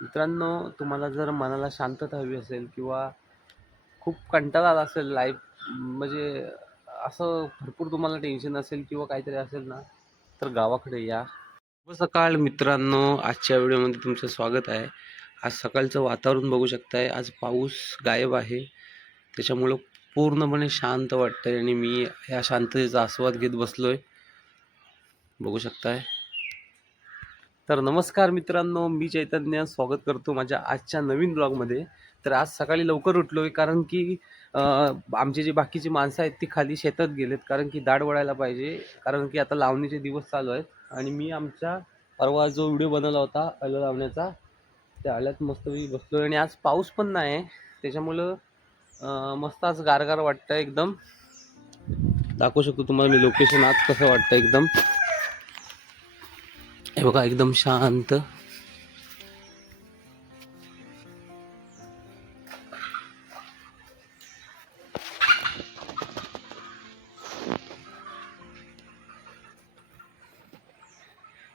मित्रांनो, तुम्हाला जर मनाला शांतता हवी असेल किंवा खूप कंटाळा आला असेल लाईफ म्हणजे असं भरपूर तुम्हाला टेन्शन असेल किंवा काहीतरी असेल ना, तर गावाकडे या. शुभ सकाळ मित्रांनो, आजच्या व्हिडिओमध्ये तुमचं स्वागत आहे. आज सकाळचं वातावरण बघू शकताय. आज पाऊस गायब आहे. त्याच्यामुळं पूर्णपणे शांत वाटतंय आणि मी या शांततेचा आस्वाद घेत बसलोय. बघू शकताय. तर नमस्कार मित्रांनो, मी चैतन्य स्वागत करतो माझ्या आजच्या नवीन ब्लॉगमध्ये. तर आज सकाळी लवकर उठलोय कारण की आमचे जे बाकीची माणसं आहेत ती खाली शेतात गेलेत कारण की दाढ वळायला पाहिजे. कारण की आता लावणीचे दिवस चालू आहेत आणि मी आमच्या परवा जो व्हिडिओ बनवला होता आलं लावण्याचा, त्या आल्यात मस्तपैकी बसलोय आणि आज पाऊस पण नाही आहे. त्याच्यामुळं मस्त आज गारगार वाटतं एकदम. दाखवू शकतो तुम्हाला मी लोकेशन आज कसं वाटतं एकदम. हे बघा एकदम शांत.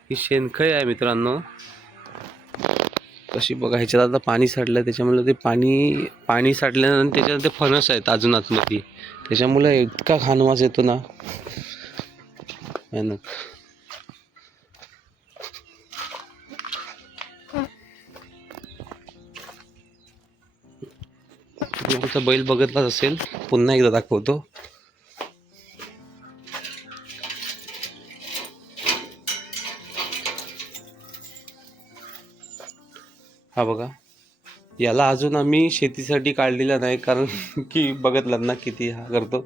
ही शेणखळ आहे मित्रांनो. कशी बघा, ह्याच्यात आता पाणी साठलं, त्याच्यामुळे ते पाणी साठल्यानंतर त्याच्यात ते फणस आहेत अजून आतमध्ये. त्याच्यामुळे इतका खानवास येतो ना भयानक. तुम्ही आमचा बैल बघितलाच असेल, पुन्हा एकदा दाखवतो. हा बघा, याला अजून आम्ही शेतीसाठी काढलेला नाही कारण की बघितलं ना किती हा करतो.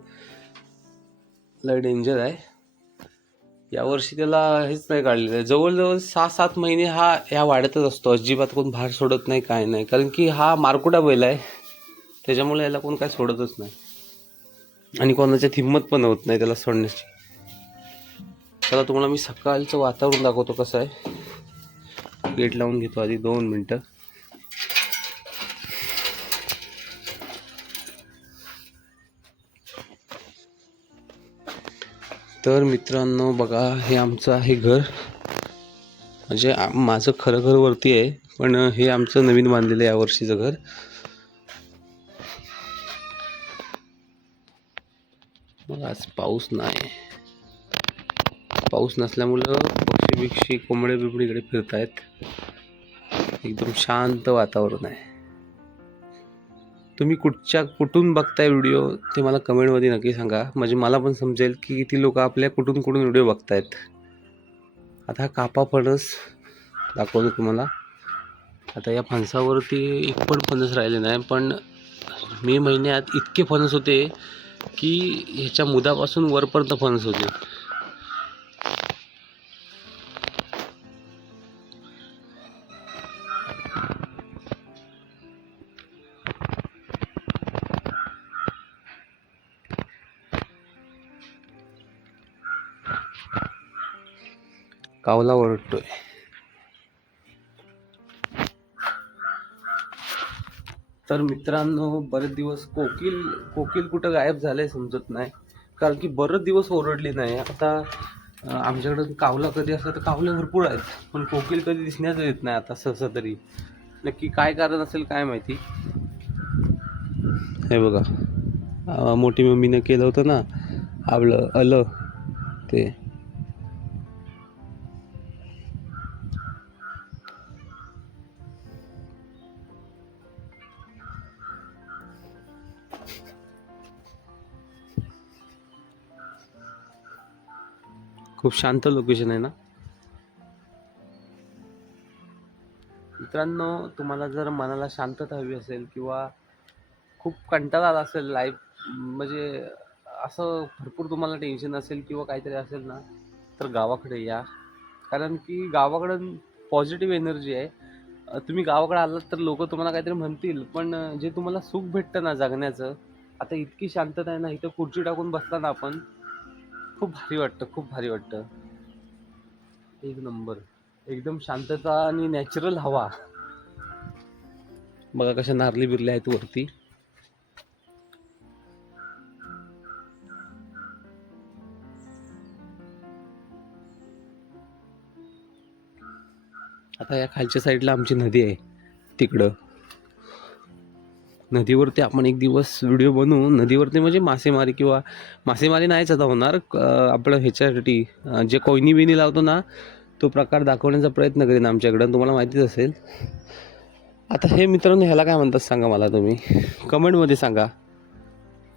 लय डेंजर आहे. यावर्षी त्याला हेच नाही काढलेलं आहे. जवळजवळ 6-7 महिने हा ह्या वाड्यातच असतो. अजिबात कोण बाहेर सोडत नाही, काय नाही. कारण की हा मारकुटा बैल आहे, त्याच्यामुळे याला कोण काय सोडतच नाही आणि कोणाच्यात हिंमत पण होत नाही त्याला सोडण्याची. चला तुम्हाला मी सकाळचं वातावरण दाखवतो कसं आहे. गेट लावून घेतो आधी 2 मिनटं. तर मित्रांनो बघा, हे आमचं आहे घर. म्हणजे माझं खरं घर वरती आहे, पण हे आमचं नवीन बांधलेलं या वर्षीचं घर. मग आज पाऊस नाही. पाऊस नसल्यामुळं पक्षी बिक्षी कोंबडे बिबडे इकडे फिरतायत. एकदम शांत वातावरण आहे. तुम्ही कुठून बघताय व्हिडिओ ते मला कमेंटमध्ये नक्की सांगा, म्हणजे मला पण समजेल की किती लोक आपल्या कुठून व्हिडिओ बघतायत. आता हा कापा फणस दाखवतो तुम्हाला. आता या फणसावरती एक पण फणस राहिले नाही, पण मे महिन्यात इतके फणस होते की ह्याच्या मुदापासून वरपर्यंत फणस होते. कावला ओरडतोय. तर मित्रांनो, बरेच दिवस कोकिल कुठं गायब झालंय समजत नाही, कारण की बरेच दिवस ओरडली नाही. आता आमच्याकडे कावला कधी असतं तर कावले भरपूर आहेत, पण कोकिल कधी दिसण्याच येत नाही आता सहसा तरी. नक्की काय कारण असेल काय माहिती. हे बघा, मोठी मम्मीनं केलं होतं ना आपलं आलं ते. खूप शांत लोकेशन आहे ना मित्रांनो. तुम्हाला जर मनाला शांतता हवी असेल किंवा खूप कंटाळा आला असेल लाईफ म्हणजे असं भरपूर तुम्हाला टेन्शन असेल किंवा काहीतरी असेल ना, तर गावाकडे या. कारण की गावाकडं पॉझिटिव्ह एनर्जी आहे. तुम्ही गावाकडे आलात तर लोक तुम्हाला काहीतरी म्हणतील, पण जे तुम्हाला सुख भेटतं ना जगण्याचं, आता इतकी शांतता आहे ना, इथं खुर्ची टाकून बसला ना आपण, खूप भारी वाटतं, खूप भारी वाटतं. एक नंबर. एकदम शांतता आणि नॅचरल हवा. बघा कशा नारली बिरल्या आहेत वरती. आता या खालच्या साईडला आमची नदी आहे. तिकडं. नदीवरती आपण एक दिवस व्हिडिओ बनवू. नदीवरती म्हणजे मासेमारी किंवा मासेमारी नाहीच आता होणार. आपलं ह्याच्यासाठी जे कोयनी बिनी लावतो ना, तो प्रकार दाखवण्याचा प्रयत्न करेन आमच्याकडं. तुम्हाला माहितीच असेल. आता हे मित्रांनो, ह्याला काय म्हणतात सांगा मला तुम्ही. कमेंटमध्ये सांगा.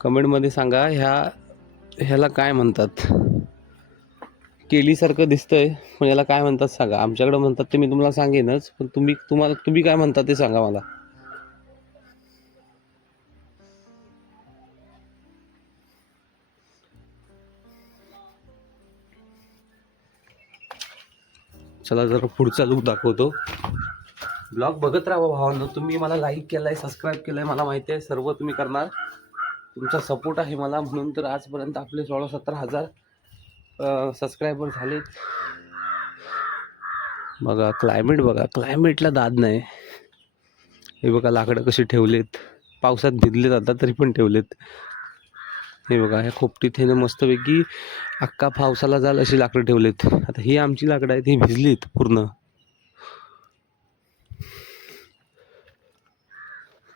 कमेंटमध्ये सांगा ह्याला काय म्हणतात. केलीसारखं दिसतंय, पण याला काय म्हणतात सांगा. आमच्याकडे म्हणतात ते मी तुम्हाला सांगेनच, पण तुम्ही काय म्हणता ते सांगा मला. चला जरा पुढचा लुक दाखवतो. ब्लॉग बघत राहा भावांनो. तुम्ही मला लाईक केलाय, सबस्क्राईब केलाय, मला माहिती आहे सर्व तुम्ही करणार. तुमचा सपोर्ट आहे मला, म्हणून तर आजपर्यंत आपले 16-17 हजार सबस्क्रायबर झालेत. बघा क्लायमेट, बघा क्लायमेटला दाद नाही. हे बघा लाकडं कशी ठेवलेत, पावसात भिजलेत आता तरी पण ठेवलेत. हे बघा ह्या खोपटीत हे मस्तपैकी अख्खा पावसाला जाल अशी लाकडं ठेवलेत. आता ही आमची लाकडं आहेत, ही भिजलीत पूर्ण.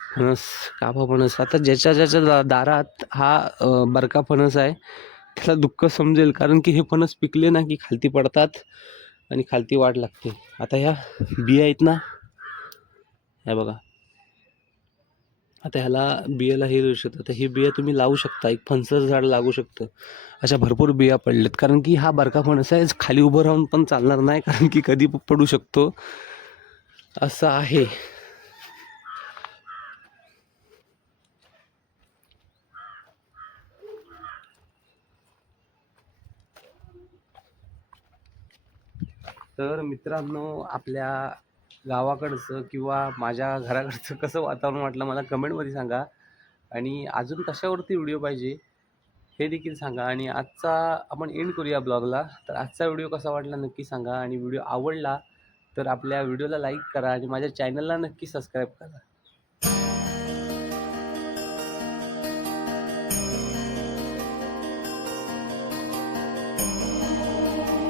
फणस, कापा फणस. आता ज्याच्या ज्याच्या दारात हा बरका फणस आहे त्याला दुःख समजेल, कारण की हे फणस पिकले ना की खालती पडतात आणि खालती वाट लागते. आता ह्या बिया आहेत ना, ह्या बघा. आता ह्याला बियाला हे येऊ शकतं. आता ही बिया तुम्ही लावू शकता, एक फणसाचं झाड लागू शकतं. अशा भरपूर बिया पडलेत, कारण की हा बरका फणस आहे. खाली उभं राहून पण चालणार नाही, कारण की कधी पडू शकतो असं आहे. तर मित्रांनो, आपल्या गावाकडचं किंवा माझ्या घराकडचं कसं वातावरण वाटलं मला कमेंटमध्ये सांगा. आणि अजून कशावरती व्हिडिओ पाहिजे हे देखील सांगा. आणि आजचा आपण एंड करूया ब्लॉगला. तर आजचा व्हिडिओ कसा वाटला नक्की सांगा. आणि व्हिडिओ आवडला तर आपल्या व्हिडिओला लाईक करा आणि माझ्या चॅनलला नक्की सबस्क्राईब करा.